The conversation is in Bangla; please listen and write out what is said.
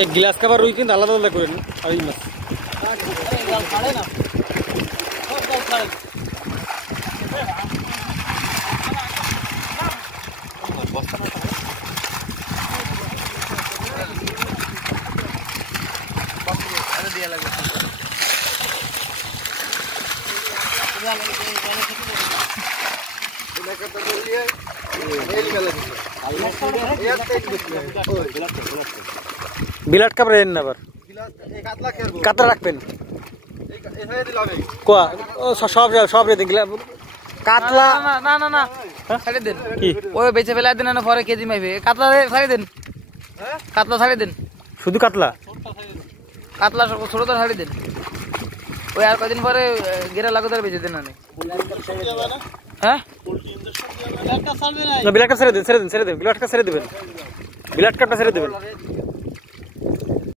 এক গ্লাস খাবার রুই কিন্তু আলাদা আলাদা করেন আর এই মাছ বিলাট কাপ রেন না আবার কাতলা রাখবেন কোয়া সব রে দিন কাতলা না না না ছাড়ে দেন কি ওই বেঁচে ফেলা দেন না পরে কেজি মাইবে কাতলা ছাড়ে দেন কাতলা ছাড়ে দেন শুধু কাতলা কাতলা ছোটটা ছাড়ে দেন ওই আর কদিন পরে গেরা লাগুদার বেঁচে দেন না হ্যাঁ বিলাট কাপ ছেড়ে দেন বিলাট কাপ ছেড়ে দেবেন বিলাট কাপটা ছেড়ে দেবেন